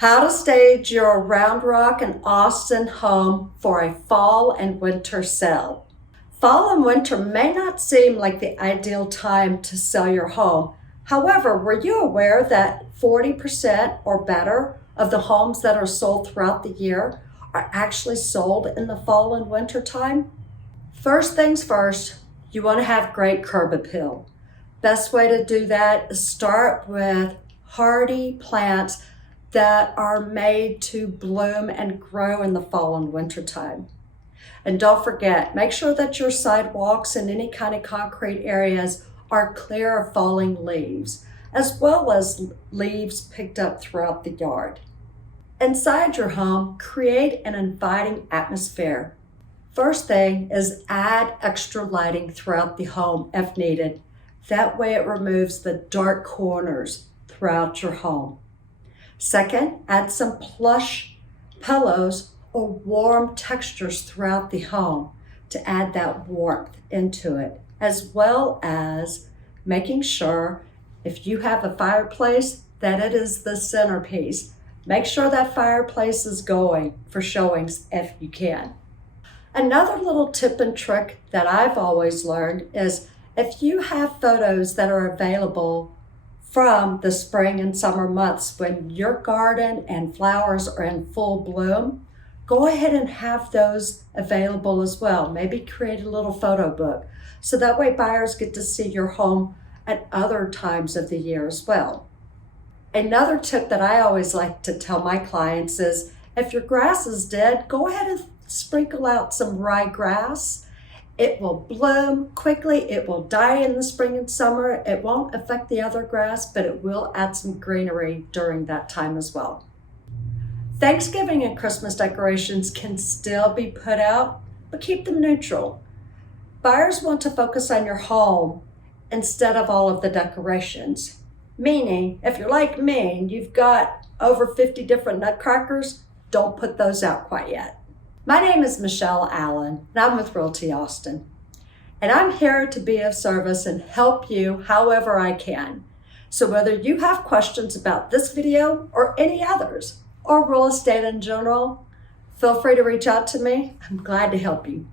How to stage your Round Rock and Austin home for a fall and winter sale. Fall and winter may not seem like the ideal time to sell your home. However, were you aware that 40% or better of the homes that are sold throughout the year are actually sold in the fall and winter time? First things first, you want to have great curb appeal. Best way to do that is start with hardy plants that are made to bloom and grow in the fall and winter time. And don't forget, make sure that your sidewalks and any kind of concrete areas are clear of falling leaves, as well as leaves picked up throughout the yard. Inside your home, create an inviting atmosphere. First thing is add extra lighting throughout the home if needed. That way it removes the dark corners throughout your home. Second, add some plush pillows or warm textures throughout the home to add that warmth into it, as well as making sure if you have a fireplace that it is the centerpiece. Make sure that fireplace is going for showings if you can. Another little tip and trick that I've always learned is if you have photos that are available from the spring and summer months when your garden and flowers are in full bloom, go ahead and have those available as well. Maybe create a little photo book so that way buyers get to see your home at other times of the year as well. Another tip that I always like to tell my clients is if your grass is dead, go ahead and sprinkle out some ryegrass. It will bloom quickly. It will die in the spring and summer. It won't affect the other grass, but it will add some greenery during that time as well. Thanksgiving and Christmas decorations can still be put out, but keep them neutral. Buyers want to focus on your home instead of all of the decorations. Meaning, if you're like me and you've got over 50 different nutcrackers, don't put those out quite yet. My name is Michelle Allen, and I'm with Realty Austin. And I'm here to be of service and help you however I can. So whether you have questions about this video or any others, or real estate in general, feel free to reach out to me. I'm glad to help you.